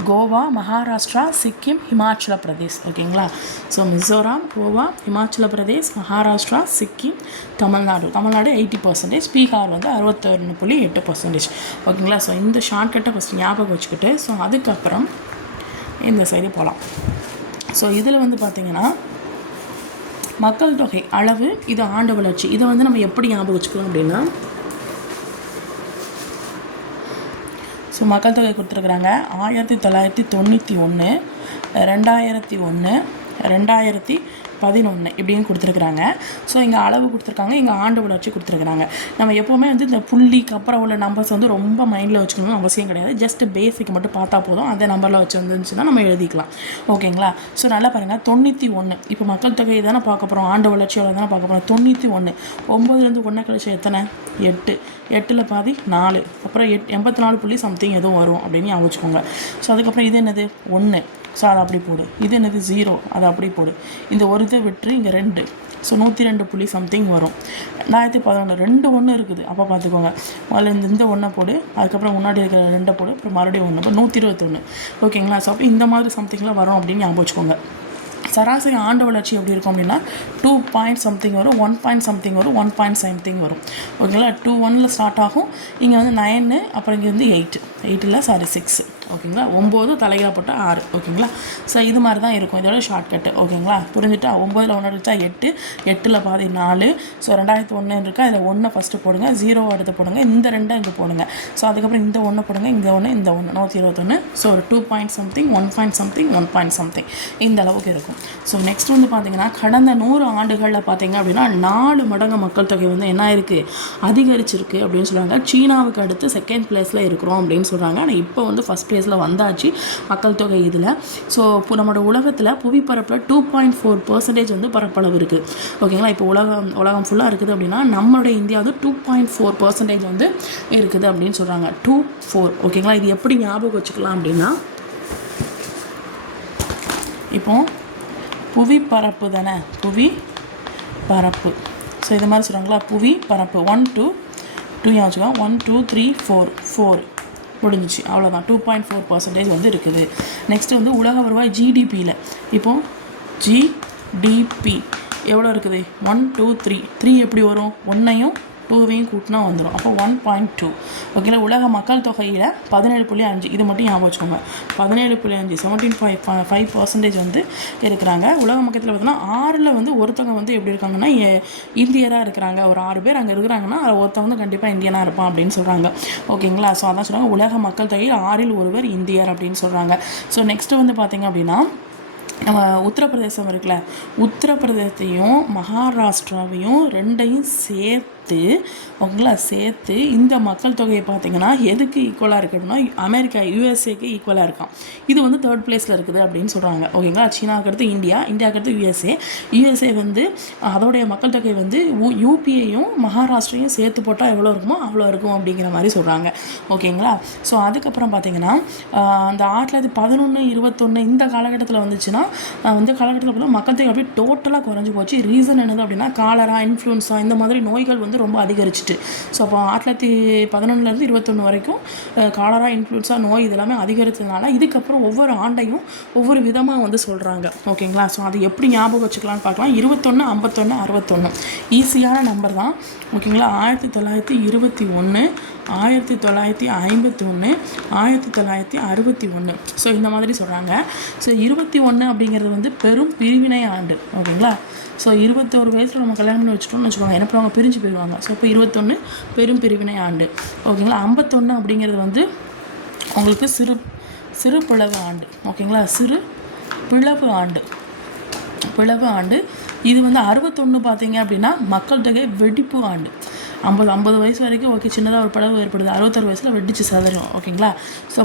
கோவா, மகாராஷ்டிரா, சிக்கிம், ஹிமாச்சல பிரதேஷ், ஓகேங்களா. ஸோ மிசோரம், கோவா, ஹிமாச்சல பிரதேஷ், மகாராஷ்டிரா, சிக்கிம், தமிழ்நாடு 80%. பீகார் வந்து 61.8%, ஓகேங்களா. ஸோ இந்த ஷார்ட்கட்டை ஃபஸ்ட்டு ஞாபகம் வச்சுக்கிட்டு ஸோ அதுக்கப்புறம் இந்த சைடு போகலாம். ஸோ இதில் வந்து பார்த்திங்கன்னா மக்கள் தொகை அளவு, இது ஆண்டு வளர்ச்சி. இதை வந்து நம்ம எப்படி ஞாபகம் வச்சுக்கலாம் அப்படின்னா, ஸோ மக்கள் தொகை கொடுத்துருக்குறாங்க 1991, 2001, 2011 இப்படின்னு கொடுத்துருக்குறாங்க. ஸோ இங்கே அளவு கொடுத்துருக்காங்க, இங்கே ஆண்டு வளர்ச்சி கொடுத்துருக்குறாங்க. நம்ம எப்போவுமே வந்து இந்த புள்ளிக்கு அப்புறம் உள்ள நம்பர்ஸ் வந்து ரொம்ப மைண்டில் வச்சுக்கணும்னு அவசியம் கிடையாது. ஜஸ்ட் பேசிக் மட்டும் பார்த்தா போதும். அந்த நம்பரில் வச்சு வந்துருந்துச்சுன்னா நம்ம எழுதிக்கலாம், ஓகேங்களா. ஸோ நல்லா பாருங்கள், 91 இப்போ மக்கள் தொகை தானே பார்க்க போகிறோம், ஆண்டு வளர்ச்சியோட தானே பார்க்க போகிறோம். 91 9லேருந்து 1 கழிச்சு எத்தனை? 8. 8ல் பாதி 4, அப்புறம் 84 சம்திங் எதுவும் வரும் அப்படின்னு ஞாபகம். ஸோ அதுக்கப்புறம் இது என்னது? 1. ஸோ அதை அப்படி போடு. இது என்னது? 0. அதை அப்படி போடு. இந்த ஒரு இதை விட்டு இங்கே 2. ஸோ 102 சம்திங் வரும். 2011 2 1 இருக்குது. அப்போ பார்த்துக்கோங்க, முதல்ல இந்த 1 போடு, அதுக்கப்புறம் முன்னாடி இருக்கிற 2 போடு, அப்புறம் மறுபடியும் 1, அப்போ 121, ஓகேங்களா. ஸோ அப்போ இந்த மாதிரி சம்திங்லாம் வரும் அப்படின்னு ஞாபகம் வச்சுக்கோங்க. சராசரி ஆண்டு வளர்ச்சி எப்படி இருக்கும் அப்படின்னா 2 பாயிண்ட் சம்திங் வரும், 1 பாயிண்ட் சம்திங் வரும், 1 பாயிண்ட் சம்திங் வரும், ஓகேங்களா. 21 ஸ்டார்ட் ஆகும். இங்கே வந்து 9, அப்புறம் இங்கே வந்து 8 6, ஓகேங்களா. 9 தலைகளாக போட்டால் 6, ஓகேங்களா. ஸோ இது மாதிரி தான் இருக்கும் இதோட ஷார்ட்கட்டு, ஓகேங்களா. புரிஞ்சுட்டா? 9ல் 1 எடுத்தா 8, 8ல் பாதி 4. ஸோ 2001 இருக்கா, இதில் 1 ஃபஸ்ட்டு போடுங்க, 0 எடுத்து போடுங்க, இந்த 2 இங்கே போடுங்க. ஸோ அதுக்கப்புறம் இந்த 1 போடுங்க, இந்த 1, இந்த 1, 121. ஸோ ஒரு 2 point something, 1 point something, 1 point something இந்த அளவுக்கு இருக்கும். ஸோ நெக்ஸ்ட் வந்து பார்த்திங்கன்னா கடந்த 100 ஆண்டுகளில் பார்த்திங்க அப்படின்னா 4 மடங்கு மக்கள் தொகை வந்து என்ன இருக்குது? அதிகரிச்சிருக்கு அப்படின்னு சொல்கிறாங்க. சீனாவுக்கு அடுத்து செகண்ட் பிளேஸில் இருக்கிறோம் அப்படின்னு சொல்கிறாங்க. ஆனால் இப்போ வந்து ஃபஸ்ட் பிளேஸில் வந்தாச்சு மக்கள் தொகை இதில். ஸோ இப்போ நம்மளோட உலகத்தில் புவிப்பரப்பில் 2.4% வந்து பரப்பளவு இருக்குது, ஓகேங்களா. இப்போ உலகம் ஃபுல்லாக இருக்குது அப்படின்னா நம்மளுடைய இந்தியா வந்து 2.4% வந்து இருக்குது அப்படின்னு சொல்கிறாங்க. 24, ஓகேங்களா. இது எப்படி ஞாபகம் வச்சுக்கலாம் அப்படின்னா, இப்போ புவிப்பரப்பு தானே, புவி பரப்பு. ஸோ இது மாதிரி சொல்கிறாங்களா, புவி பரப்பு 1 2 வச்சுக்கோங்க, 1 2 3 4 முடிஞ்சிச்சு, அவ்வளோதான். 2.4% வந்து இருக்குது. நெக்ஸ்ட்டு வந்து உலக வருவாய் ஜிடிபியில் இப்போது ஜிடிபி எவ்வளோ இருக்குது? 1 2 3 எப்படி வரும்? 1ஐயும் 2வையும் கூட்டினா வந்துடும். அப்போ 1.2, ஓகேங்களா. உலக மக்கள் தொகையில் 17.5 இது மட்டும் ஞாபகம் வச்சுக்கோங்க. 17.5 17.5% வந்து இருக்கிறாங்க. உலக மக்கத்தில் பார்த்தீங்கன்னா 6ல் வந்து ஒருத்தவங்க வந்து எப்படி இருக்காங்கன்னா இந்தியராக இருக்கிறாங்க. ஒரு 6 பேர் அங்கே இருக்கிறாங்கன்னா அதில் ஒருத்தவங்க வந்து கண்டிப்பாக இந்தியனாக இருப்பான் அப்படின்னு சொல்கிறாங்க, ஓகேங்களா. ஸோ அதான் சொல்கிறாங்க, உலக மக்கள் தொகையில் 6ல் ஒருவர் இந்தியர் அப்படின்னு சொல்கிறாங்க. ஸோ நெக்ஸ்ட்டு வந்து பார்த்திங்க அப்படின்னா நம்ம உத்தரப்பிரதேசம் இருக்குல்ல, உத்தரப்பிரதேசத்தையும் மகாராஷ்டிராவையும் 2ஐயும் சேர்த்து, ஓகேங்களா, சேர்த்து இந்த மக்கள் தொகையை பார்த்திங்கன்னா எதுக்கு ஈக்குவலாக இருக்குது அப்படின்னா அமெரிக்கா யூஎஸ்ஏக்கு ஈக்குவலாக இருக்கான். இது வந்து 3rd பிளேஸில் இருக்குது அப்படின்னு சொல்கிறாங்க, ஓகேங்களா. சீனாவுக்கு அடுத்து இந்தியாவுக்கு அடுத்து யூஎஸ்ஏ வந்து அதோடைய மக்கள் தொகை வந்து யூபியையும் மகாராஷ்டிரையும் சேர்த்து போட்டால் எவ்வளோ இருக்குமோ அவ்வளோ இருக்கும் அப்படிங்கிற மாதிரி சொல்கிறாங்க, ஓகேங்களா. ஸோ அதுக்கப்புறம் பார்த்திங்கன்னா அந்த 1911 21 இந்த காலகட்டத்தில் வந்துச்சுன்னா இந்த காலகட்டத்தில் பார்த்தா மக்கள் தொகை அப்படியே டோட்டலாக குறைஞ்சி போச்சு. ரீசன் என்னது அப்படின்னா காலரா, இன்ஃப்ளூன்ஸா இந்த மாதிரி நோய்கள் வந்து ரொம்ப அதிகரிச்சிட்டு. ஸோ அப்போ 1911 21 வரைக்கும் காலரா, இன்ஃப்ளூன்ஸா நோய் இதெல்லாமே அதிகரித்ததுனால இதுக்கப்புறம் ஒவ்வொரு ஆண்டையும் ஒவ்வொரு விதமாக வந்து சொல்கிறாங்க, ஓகேங்களா. ஸோ அது எப்படி ஞாபகம் வச்சுக்கலான்னு பார்க்கலாம். 21 51 61 ஈஸியான நம்பர் தான், ஓகேங்களா. 1921 1951 1961 ஸோ இந்த மாதிரி சொல்கிறாங்க. ஸோ 21 அப்படிங்கிறது வந்து பெரும் பிரிவினை ஆண்டு, ஓகேங்களா. ஸோ 21 வயசில் நம்ம கல்யாணம் பண்ணி வச்சுட்டோம்னு வச்சுக்கோங்க, என்ன பண்ணுவாங்க? பிரிஞ்சு போயிடுவாங்க. ஸோ இப்போ 21 பெரும் பிரிவினை ஆண்டு, ஓகேங்களா. 51 அப்படிங்கிறது வந்து உங்களுக்கு சிறு பிளவு ஆண்டு. ஓகேங்களா, சிறு பிளவு ஆண்டு. இது வந்து 61 பார்த்தீங்க அப்படின்னா மக்கள் தொகை வெடிப்பு ஆண்டு. 50 வயசு வரைக்கும் ஓகே, சின்னதாக ஒரு பிளவு ஏற்படுது. 66 வயசில் வெடிச்சு சதறும். ஓகேங்களா, ஸோ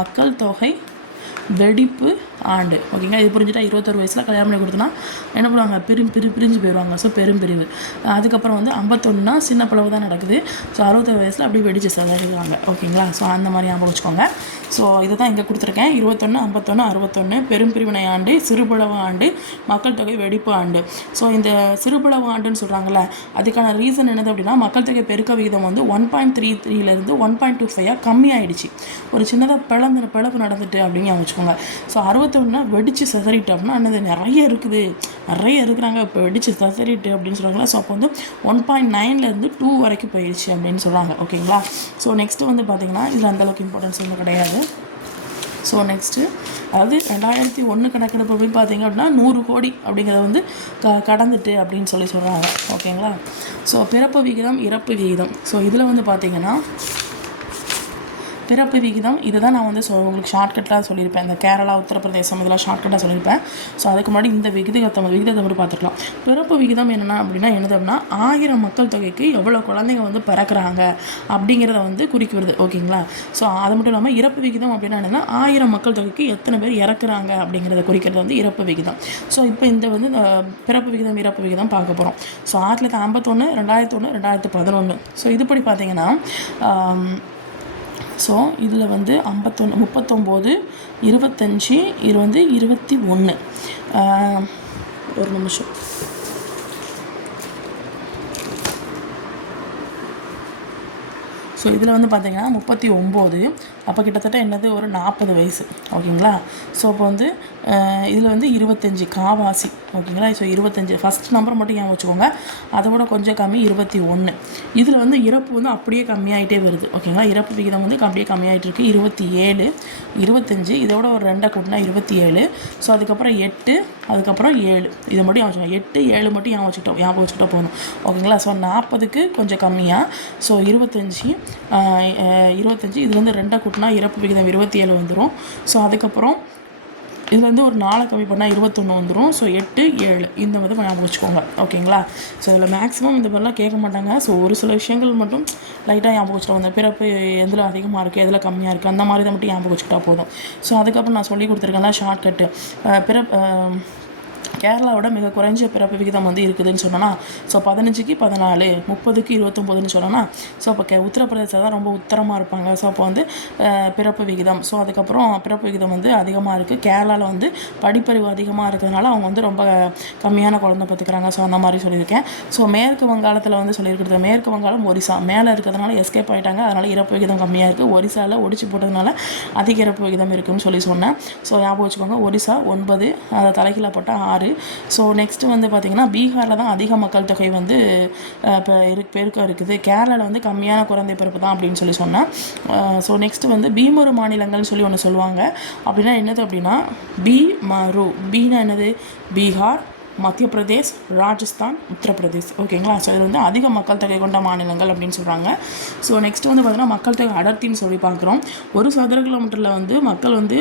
மக்கள் தொகை வெடிப்பு ஆண்டு. ஓகேங்களா, இது புரிஞ்சுட்டா 21 வயசில் கல்யாணம் பண்ணி கொடுத்தோன்னா என்ன பண்ணுவாங்க, பிரிஞ்சு போயிடுவாங்க. ஸோ பெரும்பிரிவு. அதுக்கப்புறம் வந்து 51னா சின்ன பிளவு தான் நடக்குது. ஸோ 61 வயசில் அப்படியே வெடிச்சு சதறிடுவாங்க. ஓகேங்களா, ஸோ அந்த மாதிரி ஞாபகம் வச்சுக்கோங்க. ஸோ இதை தான் இங்கே கொடுத்துருக்கேன். 21, 51, 61 பெரும்பிரிவினை ஆண்டு, சிறுபிளவு ஆண்டு, மக்கள் தொகை வெடிப்பு ஆண்டு. ஸோ இந்த சிறுபிளவு ஆண்டுன்னு சொல்கிறாங்கல்ல, அதுக்கான ரீசன் என்னது அப்படின்னா மக்கள் தொகை பெருக்க விகிதம் வந்து 1.33 1.25 கம்மியாயிடுச்சு. ஒரு சின்னதாக பிளவு நடந்துட்டு அப்படின்னு வச்சுக்கோங்க. ஸோ 61 வெடிச்சு சதறிட்டோம்னா என்னது, நிறைய இருக்கிறாங்க, இப்போ வெடிச்சு சதறிட்டு அப்படின்னு சொல்கிறாங்களா. ஸோ அப்போ வந்து 1.9 2 வரைக்கும் போயிடுச்சு அப்படின்னு சொல்கிறாங்க. ஓகேங்களா, ஸோ நெக்ஸ்ட்டு வந்து பார்த்திங்கன்னா இதில் அந்தளவுக்கு இம்பார்ட்டன்ஸ் ஒன்றும் கிடையாது. ஸோ நெக்ஸ்ட்டு அதாவது 2001 கணக்கெடுப்பு போய் பார்த்தீங்க அப்படின்னா 100 கோடி அப்படிங்கிறத வந்து கடந்துட்டு அப்படின்னு சொல்கிறாங்க. ஓகேங்களா, ஸோ பிறப்பு விகிதம் இறப்பு விகிதம். ஸோ இதில் வந்து பார்த்திங்கன்னா பிறப்பு விகிதம் இதுதான் நான் வந்து உங்களுக்கு ஷார்ட்கட்டாக சொல்லியிருப்பேன். இந்த கேரளா, உத்தரப்பிரதேசம் இதெல்லாம் ஷார்ட்கட்டாக சொல்லியிருப்பேன். ஸோ அதுக்கு முன்னாடி இந்த விகிதத்தை மட்டும் பார்த்துக்கலாம். பிறப்பு விகிதம் என்னென்னா அப்படின்னா என்னது அப்படின்னா 1000 மக்கள் தொகைக்கு எவ்வளோ குழந்தைங்க வந்து பிறக்கிறாங்க அப்படிங்கிறத வந்து குறிக்கிறது. ஓகேங்களா, ஸோ அது மட்டும் இல்லாமல் இறப்பு விகிதம் அப்படின்னா என்னென்னா 1000 மக்கள் தொகைக்கு எத்தனை பேர் இறக்குறாங்க அப்படிங்கிறத குறிக்கிறது வந்து இறப்பு விகிதம். ஸோ இப்போ இந்த வந்து பிறப்பு விகிதம் இறப்பு விகிதம் பார்க்க போகிறோம். ஸோ 1951, 2001, 2011. ஸோ இதுபடி பார்த்தீங்கன்னா ஸோ இதில் வந்து 51, 39, 25, இது வந்து 21. ஒரு நிமிஷம். ஸோ இதில் வந்து பார்த்திங்கன்னா 39, அப்போ கிட்டத்தட்ட என்னது ஒரு 40 வயசு. ஓகேங்களா, ஸோ அப்போ வந்து இதில் வந்து 25 காவாசி. ஓகேங்களா, ஸோ 25 ஃபஸ்ட் நம்பர் மட்டும் ஞாபகம் வச்சுக்கோங்க. அதை விட கொஞ்சம் கம்மி 21. இதில் வந்து இறப்பு வந்து அப்படியே கம்மியாகிட்டே வருது. ஓகேங்களா, இறப்பு விகிதம் வந்து அப்படியே கம்மியாகிட்டு இருக்குது. 27, 25, இதோட ஒரு 2 கூட்டினா 27. ஸோ அதுக்கப்புறம் 8, அதுக்கப்புறம் 7. இதை மட்டும் ஞாபகம் வச்சுக்கோங்க. 8, 7 மட்டும் ஞாபகம் வச்சுக்கிட்டா போதும். ஓகேங்களா, ஸோ 40க்கு கொஞ்சம் கம்மியாக. ஸோ 25, இது வந்து 2 கூட்டினா இறப்பு விகிதம் 27 வந்துடும். ஸோ அதுக்கப்புறம் இது வந்து ஒரு 4 கம்மி பண்ணால் 21 வந்துடும். ஸோ 8, 7 இந்த மாதிரி ஞாபகம் வச்சுக்கோங்க. ஓகேங்களா, ஸோ இதில் மேக்ஸிமம் இந்த மாதிரிலாம் கேட்க மாட்டாங்க. ஸோ ஒரு சில விஷயங்கள் மட்டும் லைட்டாக ஞாபகம் வச்சுருவோம். இந்த பிறப்பு எதில் அதிகமாக இருக்குது, எதில் கம்மியாக இருக்குது, அந்த மாதிரி தான் மட்டும் ஞாபகம் வச்சுக்கிட்டா போதும். ஸோ அதுக்கப்புறம் நான் சொல்லி கொடுத்துருக்கேன்ல ஷார்ட்கட்டு. கேரளாவோட மிக குறைஞ்ச பிறப்பு விகிதம் வந்து இருக்குதுன்னு சொன்னோன்னா, ஸோ 15க்கு 14, 30க்கு 29ன்னு சொன்னோன்னா, ஸோ அப்போ உத்தரப்பிரதேசம் தான் ரொம்ப உத்தரமாக இருப்பாங்க. ஸோ அப்போ வந்து பிறப்பு விகிதம், ஸோ அதுக்கப்புறம் பிறப்பு விகிதம் வந்து அதிகமாக இருக்குது. கேரளாவில் வந்து படிப்பறிவு அதிகமாக இருக்கிறதுனால அவங்க வந்து ரொம்ப கம்மியான குழந்தை பார்த்துக்கிறாங்க. ஸோ அந்த மாதிரி சொல்லியிருக்கேன். ஸோ மேற்கு வங்காளத்தில் வந்து சொல்லியிருக்கிறது, மேற்கு வங்காளம் ஒரிசா மேலே இருக்கிறதுனால எஸ்கேப் ஆகிட்டாங்க. அதனால் இறப்பு விகிதம் கம்மியாக இருக்குது. ஒரிசாவில் ஒடிச்சு போட்டதுனால அதிக இறப்பு விகிதம் இருக்குதுன்னு சொன்னேன். ஸோ ஞாபகம் வச்சுக்கோங்க, ஒரிசா 9, அதை தலைகீழ போட்டால் 6. ஸோ நெக்ஸ்ட்டு வந்து பார்த்திங்கன்னா பீகாரில் தான் அதிக மக்கள் தொகை வந்து இப்போ பெருக்கம் இருக்குது. கேரளாவில் வந்து கம்மியான குழந்தை பிறப்பு தான் அப்படின்னு சொன்னேன். ஸோ நெக்ஸ்ட்டு வந்து பீமரு மாநிலங்கள்னு சொல்லி ஒன்று சொல்லுவாங்க. அப்படின்னா என்னது அப்படின்னா பீனா என்னது, பீகார், மத்திய பிரதேஷ், ராஜஸ்தான், உத்தரப்பிரதேஷ். ஓகேங்களா, ஸோ இது வந்து அதிக மக்கள் தொகை கொண்ட மாநிலங்கள் அப்படின்னு சொல்கிறாங்க. ஸோ நெக்ஸ்ட் வந்து பார்த்திங்கன்னா மக்கள் தொகை அடர்த்தின்னு சொல்லி பார்க்குறோம். ஒரு சதுர கிலோமீட்டரில் வந்து மக்கள் வந்து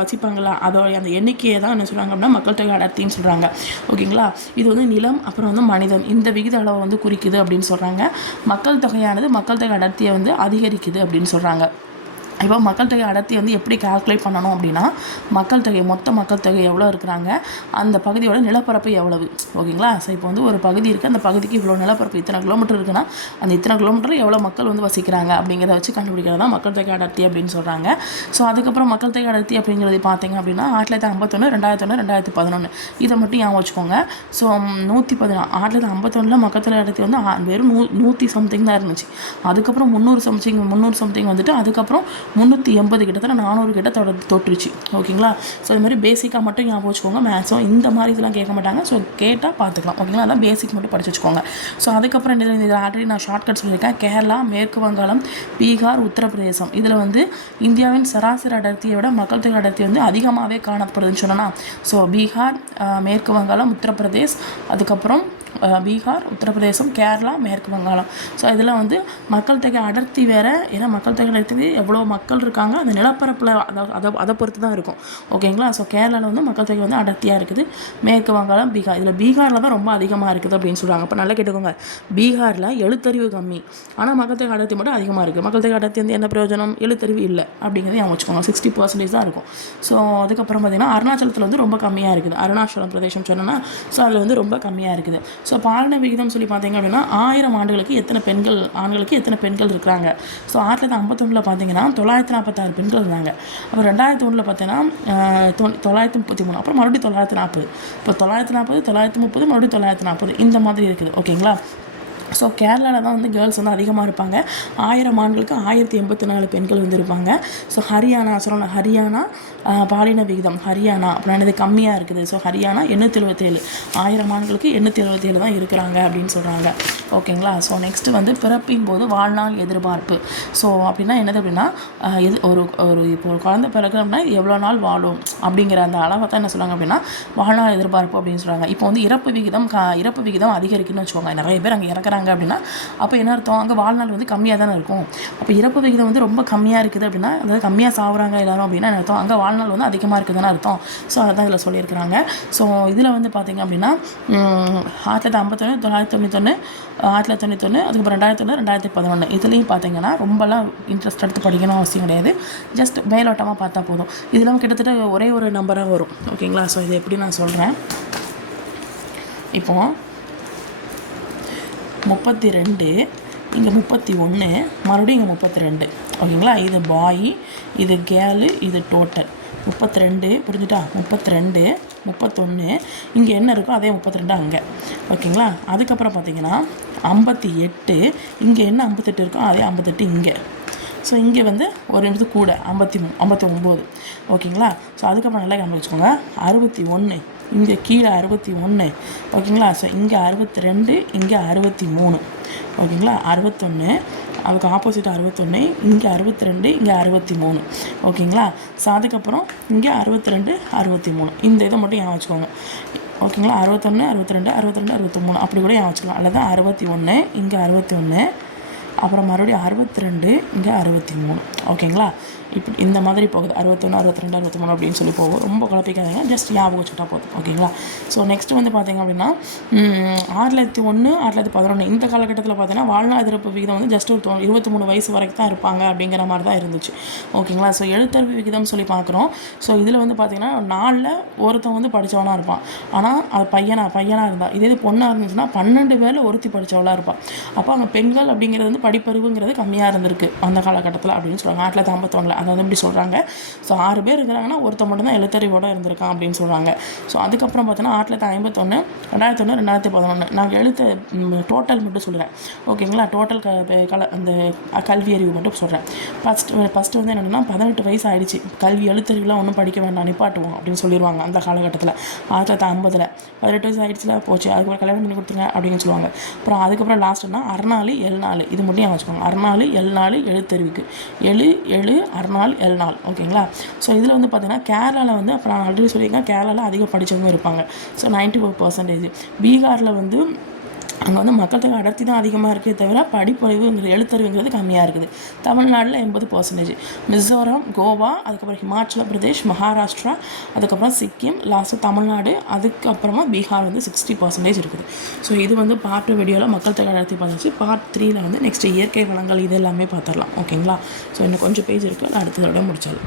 வசிப்பாங்களா, அதோடைய அந்த எண்ணிக்கையை தான் என்ன சொல்கிறாங்க அப்படின்னா மக்கள் தொகை அடர்த்தின்னு சொல்கிறாங்க. ஓகேங்களா, இது வந்து நிலம் அப்புறம் வந்து மனிதன் இந்த விகித அளவை வந்து குறிக்குது அப்படின்னு சொல்கிறாங்க. மக்கள் தொகையானது மக்கள் தொகை அடர்த்தியை வந்து அதிகரிக்குது அப்படின்னு சொல்கிறாங்க. இப்போ மக்கள் தொகை அடர்த்தி வந்து எப்படி கால்குலேட் பண்ணணும் அப்படின்னா, மொத்த மக்கள் தொகை எவ்வளோ இருக்கிறாங்க, அந்த பகுதியோட நிலப்பரப்பு எவ்வளவு. ஓகேங்களா, ஸோ இப்போ வந்து ஒரு பகுதி இருக்குது, அந்த பகுதிக்கு இவ்வளோ நிலப்பரப்பு இத்தனை கிலோமீட்டர் இருக்குன்னா அந்த இத்தனை கிலோமீட்டரில் எவ்வளோ மக்கள் வந்து வசிக்கிறாங்க அப்படிங்கிறத வச்சு கண்டுபிடிக்கிறது தான் மக்கள் தொகை அடர்த்தி அப்படின்னு சொல்கிறாங்க. ஸோ அதுக்கப்புறம் மக்கள் தொகை அடர்த்தி அப்படிங்கிறது பார்த்தீங்க அப்படின்னா 1951, 2001, 2011 இதை மட்டும் ஞாபகம் வச்சுக்கோங்க. ஸோ 114, 1951 மக்கள் தொகை அடர்த்தி வந்து வெறும் 100 சம்திங் தான் இருந்துச்சு. அதுக்கப்புறம் 300 சம்திங் வந்துட்டு அதுக்கப்புறம் 380 கிட்டத்தட்ட 400 கிட்ட தொட்டுருச்சு. ஓகேங்களா, ஸோ இது மாதிரி பேசிக்காக மட்டும் ஞாபகம் வச்சுக்கோங்க. மேக்ஸும் இந்த மாதிரி இதெல்லாம் கேட்க மாட்டாங்க. ஸோ கேட்டால் பார்த்துக்கலாம். ஓகேங்களா, அதான் பேசிக் மட்டும் படிச்சு வச்சுக்கோங்க. ஸோ அதுக்கப்புறம் இதில் ஆல்ரெடி நான் ஷார்ட்கட் சொல்லியிருக்கேன். கேரளா, மேற்கு வங்காளம், பீகார், உத்தரப்பிரதேசம் இதில் வந்து இந்தியாவின் சராசரி அடர்த்தியை விட மக்கள் தொகை அடர்த்தி வந்து அதிகமாகவே காணப்படுதுன்னு சொன்னோன்னா, ஸோ பீகார், மேற்கு வங்காளம், உத்தரப்பிரதேஷ், அதுக்கப்புறம் பீகார், உத்தரப்பிரதேசம், கேரளா, மேற்கு வங்காளம். ஸோ இதில் வந்து மக்கள் தொகை அடர்த்தி வேறு. ஏன்னா மக்கள் தொகை அடர்த்தி எவ்வளோ மக்கள் இருக்காங்க அந்த நிலப்பரப்பில் அதை பொறுத்து தான் இருக்கும். ஓகேங்களா. ஸோ கேரளாவில் வந்து மக்கள் தொகை வந்து அடர்த்தியாக இருக்குது. மேற்கு வங்காளம், பீகார். இதில் பீகாரில் தான் ரொம்ப அதிகமாக இருக்குது அப்படின்னு சொல்கிறாங்க. அப்போ நல்லா கேட்டுக்கோங்க, பீகாரில் எழுத்தறிவு கம்மி, ஆனால் மக்கள் தொகை அடர்த்தி மட்டும் அதிகமாக இருக்குது. மக்கள் தொகை அடர்த்தி வந்து என்ன பிரயோஜனம்? எழுத்தறிவு இல்லை அப்படிங்கிறத ஞாபகம் வச்சுக்கோங்க. 60% தான் இருக்கும். ஸோ அதுக்கப்புறம் பார்த்திங்கன்னா அருணாச்சலத்தில் வந்து ரொம்ப கம்மியாக இருக்குது. அருணாச்சலம் பிரதேசம் சொன்னோன்னா ஸோ அதில் வந்து ரொம்ப கம்மியாக இருக்குது. ஸோ பாலின விகிதம் சொல்லி பார்த்தீங்க அப்படின்னா 1000 ஆண்டுகளுக்கு எத்தனை பெண்கள், ஆண்களுக்கு எத்தனை பெண்கள் இருக்கிறாங்க. ஸோ 1951 பார்த்தீங்கன்னா 946 பெண்கள் இருந்தாங்க. அப்புறம் 2001 பார்த்தீங்கன்னா 933, அப்புறம் மறுபடியும் 940. இப்போ 940, 930, மறுபடியும் 940 இந்த மாதிரி இருக்குது. ஓகேங்களா. ஸோ கேரளாவில் தான் வந்து கேர்ள்ஸ் வந்து அதிகமாக இருப்பாங்க. 1000 ஆண்களுக்கு 1084 பெண்கள் வந்து இருப்பாங்க. ஸோ ஹரியானா சொல்லணும், ஹரியானா பாலின விகிதம் ஹரியானா அப்படின்னா இது கம்மியாக இருக்குது. ஸோ ஹரியானா 877, 1000 ஆண்களுக்கு 877 தான் இருக்கிறாங்க அப்படின்னு சொல்கிறாங்க. ஓகேங்களா. ஸோ நெக்ஸ்ட்டு வந்து பிறப்பின் போது வாழ்நாள் எதிர்பார்ப்பு. ஸோ அப்படின்னா என்னது அப்படின்னா இப்போ ஒரு குழந்தை பிறகு அப்படின்னா எவ்வளோ நாள் வாழும் அப்படிங்கிற அந்த அளவை தான் என்ன சொல்கிறாங்க அப்படின்னா வாழ்நாள் எதிர்பார்ப்பு அப்படின்னு சொல்கிறாங்க. இப்போ வந்து இறப்பு விகிதம் அதிகரிக்குன்னு வச்சுக்கோங்க. நிறைய பேர் அங்கே இறக்குறாங்க அப்படின்னா அப்போ என்ன அர்த்தம்? அங்கே வாழ்நாள் வந்து கம்மியாக தானே இருக்கும். அப்போ இறப்பு விகிதம் வந்து ரொம்ப கம்மியாக இருக்குது அப்படின்னா, அதாவது கம்மியாக சாகுறாங்க எல்லாரும் அப்படின்னா என்ன அர்த்தம்? அங்கே வாழ்நாள் வந்து அதிகமாக இருக்குதுன்னு அர்த்தம். ஸோ அதான் இதில் சொல்லியிருக்கிறாங்க. ஸோ இதில் வந்து பார்த்திங்க அப்படின்னா 1951, 991, 1991, அதுக்கப்புறம் 2001, 2011 இதுலேயும் பார்த்தீங்கன்னா ரொம்பலாம் இன்ட்ரெஸ்ட் எடுத்து படிக்கணும் அவசியம் கிடையாது. ஜஸ்ட் மேலோட்டமாக பார்த்தா போதும். இதெல்லாம் கிட்டத்தட்ட ஒரே ஒரு நம்பராக வரும். ஓகேங்களா. ஸோ இது எப்படி நான் சொல்கிறேன். இப்போது 32, இங்கே 31, மறுபடியும் இங்கே 32. ஓகேங்களா. இது பாய், இது கேர்ளு, இது டோட்டல் 32. புரிஞ்சுட்டா? 32, 31, இங்கே என்ன இருக்கோ அதே 32 அங்கே. ஓகேங்களா. அதுக்கப்புறம் பார்த்தீங்கன்னா 58, இங்கே என்ன 58 இருக்கோ அதே 58 இங்கே. ஸோ இங்கே வந்து ஒரு நிமிஷம் கூட 59. ஓகேங்களா. ஸோ அதுக்கப்புறம் நல்லா கவனிச்சுக்கோங்க. 61, இங்கே கீழே 61. ஓகேங்களா. ஸோ இங்கே 62, இங்கே 63. ஓகேங்களா. 61, அதுக்கு ஆப்போசிட் 61, இங்கே 62, இங்கே 63. ஓகேங்களா. ஸோ அதுக்கப்புறம் இங்கே 62, 63 இந்த இதை மட்டும் ஏன் வச்சுக்கோங்க. ஓகேங்களா. 61, 62, 62, 63 அப்படி கூட ஏன் வச்சுக்கலாம். அல்லது 61, இங்கே 61, அப்புறம் மறுபடியும் 62, இங்கே 63. ஓகேங்களா. இப்படி இந்த மாதிரி போகுது. 61, 62, 63 அப்படின்னு சொல்லி போகும். ரொம்ப குழப்பிக்காதீங்க, ஜஸ்ட் ஞாபகம் வச்சுட்டா போதும். ஓகேங்களா. ஸோ நெக்ஸ்ட் வந்து பார்த்திங்க அப்படின்னா 2001, 2011 இந்த காலகட்டத்தில் பார்த்தீங்கன்னா வாழ்நாள் எதிர்ப்பு விகிதம் வந்து ஜஸ்ட் ஒரு 23 வயசு வரைக்கும் தான் இருப்பாங்க அப்படிங்கிற மாதிரி தான் இருந்துச்சு. ஓகேங்களா. ஸோ எழுத்தறிவு விகிதம் சொல்லி பார்க்குறோம். ஸோ இதில் வந்து பார்த்திங்கன்னா 4ல் ஒருத்தன் வந்து படித்தவனாக இருப்பான். ஆனால் அது பையனாக இருந்தால், இதே பொண்ணாக இருந்துச்சுன்னா 12 பேரில் ஒருத்தி படித்தவளாக இருப்பாள். அப்போ அங்கே பெண்கள் அப்படிங்கிறது வந்து படிப்பறிவுங்கிறது கம்மியாக இருந்திருக்கு அந்த காலகட்டத்தில் அப்படின்னு சொல்கிறாங்க. 1951 அதாவது எப்படி சொல்கிறாங்க. ஸோ 6 பேர் இருக்கிறாங்கன்னா ஒருத்தர் மட்டும் தான் எழுத்தறிவோடு இருந்திருக்கான் அப்படின்னு சொல்கிறாங்க. ஸோ அதுக்கப்புறம் பார்த்தீங்கன்னா 1951, 2001, 2011 நாங்கள் டோட்டல் மட்டும் சொல்கிறேன். ஓகேங்களா. டோட்டல் அந்த கல்வி அறிவு மட்டும் சொல்கிறேன். ஃபஸ்ட்டு வந்து என்னென்னா 18 வயசு ஆகிடுச்சு, கல்வி எழுத்தறிவுலாம் ஒன்றும் படிக்க வேண்டாம், நிப்பாட்டுவோம் அப்படின்னு சொல்லிடுவாங்க அந்த காலகட்டத்தில். 1950 18 வயசு ஆகிடுச்சுல போச்சு, அதுக்கப்புறம் கல்யாணம் பண்ணி கொடுத்துருங்க அப்படின்னு சொல்லுவாங்க. அப்புறம் அதுக்கப்புறம் லாஸ்ட்னா 64, 74 இது மட்டும் ஏன் வச்சுக்கோங்க. 64, 74 எழுத்தறிவுக்கு 7 64, 74. ஓகேங்களா. ஸோ இதில் வந்து பார்த்தீங்கன்னா கேரளாவில் வந்து அப்புறம் நான் ஆல்ரெடி சொல்லியிருக்கேன் கேரளாவில் அதிக படித்தவங்க இருப்பாங்க. ஸோ 94%. பீகாரில் வந்து அங்கே வந்து மக்கள் தொகை அடர்த்தி தான் அதிகமாக இருக்கே தவிர படிப்பறிவுங்கிறது எழுத்தறிவுங்கிறது கம்மியாக இருக்குது. தமிழ்நாட்டில் 80%. மிசோரம், கோவா, அதுக்கப்புறம் ஹிமாச்சல பிரதேஷ், மகாராஷ்டிரா, அதுக்கப்புறம் சிக்கிம், லாஸ்ட்டு தமிழ்நாடு, அதுக்கப்புறமா பீகார் வந்து 60% இருக்குது. ஸோ இது வந்து பார்ட் 2 வீடியோவில் மக்கள் தொகை அடர்த்தி பார்த்துச்சு. பார்ட் 3ல் வந்து நெக்ஸ்ட்டு இயற்கை வளங்கள் இது எல்லாமே பார்த்துடலாம். ஓகேங்களா. ஸோ இன்னும் கொஞ்சம் பேஜ் இருக்குது, அடுத்ததோட முடிச்சாலும்.